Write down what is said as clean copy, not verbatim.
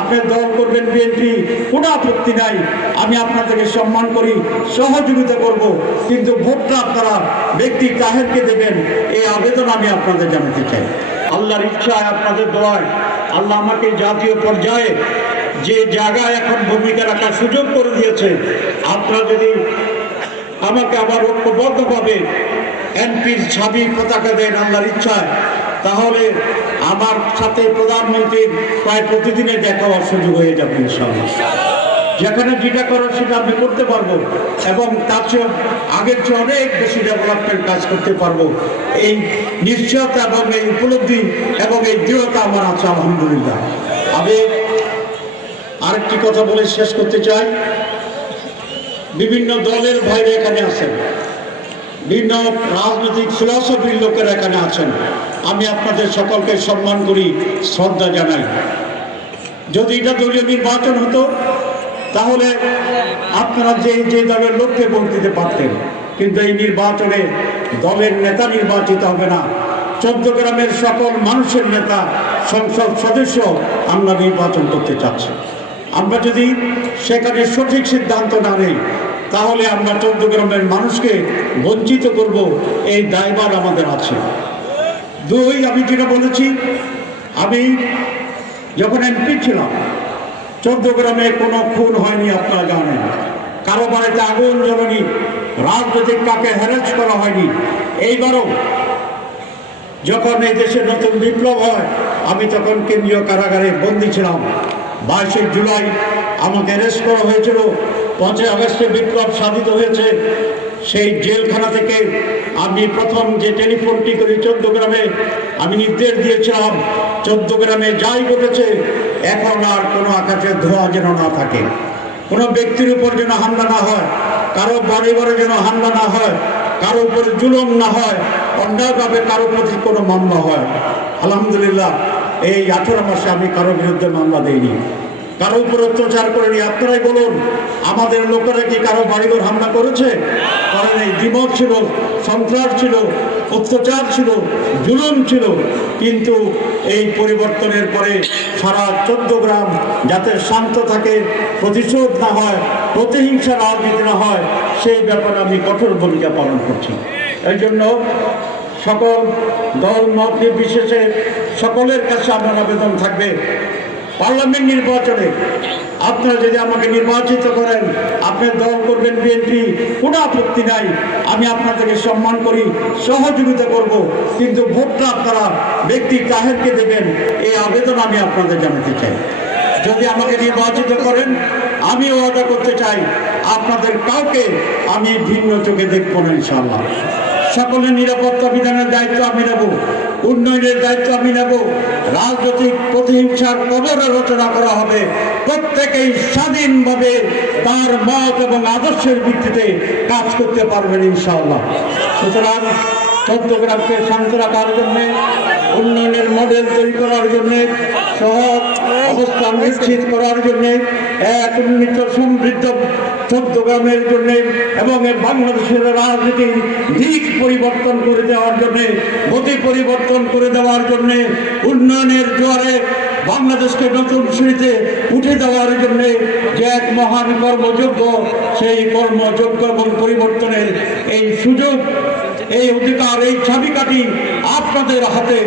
আপনি দল করবেন বিএনপি, কোনো আপত্তি নাই, আমি আপনাদেরকে সম্মান করি, সহযোগিতা করব, কিন্তু ভোটটা আপনারা ব্যক্তি তাহেরকে দেবেন, এই আবেদন আমি আপনাদের জানাতে চাই। আল্লাহর ইচ্ছায়, আপনাদের দোয়ায় আল্লাহ আমাকে জাতীয় পর্যায়ে যে জায়গায় এখন ভূমিকা রাখার সুযোগ করে দিয়েছে, আপনারা যদি আমাকে আবার ঐক্যবদ্ধভাবে এমপির ছাবি পতাকা দেন আল্লাহর ইচ্ছায়, তাহলে আমার সাথে প্রধানমন্ত্রীর প্রায় প্রতিদিনে দেখা হওয়ার সুযোগ হয়ে যাবে ইনশাআল্লাহ। যেখানে যেটা করার সেটা আমি করতে পারবো এবং তার চেয়ে আগের চেয়ে অনেক বেশি ডেভেলপমেন্ট কাজ করতে পারবো, এই নিশ্চয়তা এবং এই উপলব্ধি এবং এই দৃঢ়তা আমার আছে আলহামদুলিল্লাহ। আমি আরেকটি কথা বলে শেষ করতে চাই। বিভিন্ন দলের বাইরে এখানে আছেন, বিভিন্ন রাজনৈতিক ফিলসফির লোকেরা এখানে আছেন, আমি আপনাদের সকলকে সম্মান করি, শ্রদ্ধা জানাই। যদি এটা দলীয় নির্বাচন হতো তাহলে আপনারা যে দলের লোককে ভোট দিতে পারতেন, কিন্তু এই নির্বাচনে দলের নেতা নির্বাচিত হবে না, 14 গ্রামের সকল মানুষের নেতা, সংসদ সদস্য আমরা নির্বাচন করতে চাচ্ছি। আমরা যদি সেখানে সঠিক সিদ্ধান্ত না নেই তাহলে আমরা 14 গ্রামের মানুষকে বঞ্চিত করব, এই দায়ভার আমাদের আছে। দুই, আমি যেটা বলেছি, আমি যখন এমপি ছিলাম 14 গ্রামে কোনো খুন হয়নি, আপনারা জানেন, কারো বাড়িতে আগুন জ্বলেনি, রাজনৈতিক কাকে হ্যারাস করা হয়নি। এইবারও যখন এই দেশে নতুন বিপ্লব হয়, আমি তখন কেন্দ্রীয় কারাগারে বন্দী ছিলাম। 22শে জুলাই আমাকে অ্যারেস্ট করা হয়েছিল, 5ই আগস্টে বিপ্লব সাধিত হয়েছে। সেই জেলখানা থেকে আমি প্রথম যে টেলিফোনটি করি 14 গ্রামে, আমি নির্দেশ দিয়েছিলাম 14 গ্রামে যাই ঘটেছে এখন আর কোনো আকাশের ধোঁয়া যেন না থাকে, কোনো ব্যক্তির উপর যেন হামলা না হয়, কারো বাড়ি ঘরে যেন হামলা না হয়, কারো উপরে জুলুম না হয়, অন্যায়ভাবে কারো প্রতি কোনো মামলা হয়। আলহামদুলিল্লাহ এই 18 মাসে আমি কারো বিরুদ্ধে মামলা দিইনি, কারো উপর অত্যাচার করিনি। আপনারাই বলুন, আমাদের লোকেরা কি কারো বাড়িঘর হামলা করেছে? করে নেই। দ্বিমত ছিল, সন্ত্রাস ছিল, অত্যাচার ছিল, জুলুম ছিল, কিন্তু এই পরিবর্তনের পরে সারা 14 গ্রাম যাতে শান্ত থাকে, প্রতিশোধ না হয়, প্রতিহিংসা রাজনীতি না হয়, সেই ব্যাপারে আমি কঠোর ভূমিকা পালন করছি। এই জন্য সকল দল মত নির্বিশেষে সকলের কাছে আমার আবেদন থাকবে, পার্লামেন্ট নির্বাচনে আপনারা যদি আমাকে নির্বাচিত করেন, আপনি দল করবেন বিএনপি, কোনো আপত্তি নাই, আমি আপনাদেরকে সম্মান করি, সহযোগিতা করব, কিন্তু ভোটটা আপনারা ব্যক্তি তাহেরকে দেবেন, এই আবেদন আমি আপনাদের জানাতে চাই। যদি আমাকে নির্বাচিত করেন, আমি ওয়াদা করতে চাই আপনাদের কাউকে আমি ভিন্ন চোখে দেখব না ইনশাআল্লাহ। সকলের নিরাপত্তা বিধানের দায়িত্ব আমি নেব, উন্নয়নের দায়িত্ব আমি নেব, রাজনৈতিক প্রতিহিংসার কবর রচনা করা হবে, প্রত্যেকেই স্বাধীনভাবে তার মত এবং আদর্শের ভিত্তিতে কাজ করতে পারবেন ইনশাআল্লাহ। সুতরাং 14 গ্রামকে শান্ত রাখার জন্যে, উন্নয়নের মডেল তৈরি করার জন্যে, সহজ অবস্থান নিশ্চিত করার জন্যে, এক উন্নীত সমৃদ্ধ 14 গ্রামের জন্যে এবং বাংলাদেশের রাজনীতির দিক পরিবর্তন করে দেওয়ার জন্যে, গতি পরিবর্তন করে দেওয়ার জন্যে, উন্নয়নের জোয়ারে বাংলাদেশকে নতুন সিঁড়িতে উঠে দেওয়ার জন্যে যে এক মহান কর্মযোগ্য, সেই কর্মযোগ্য এবং পরিবর্তনের এই সুযোগ, এই অধিকার, এই চাবিকাঠি আপনাদের হাতে।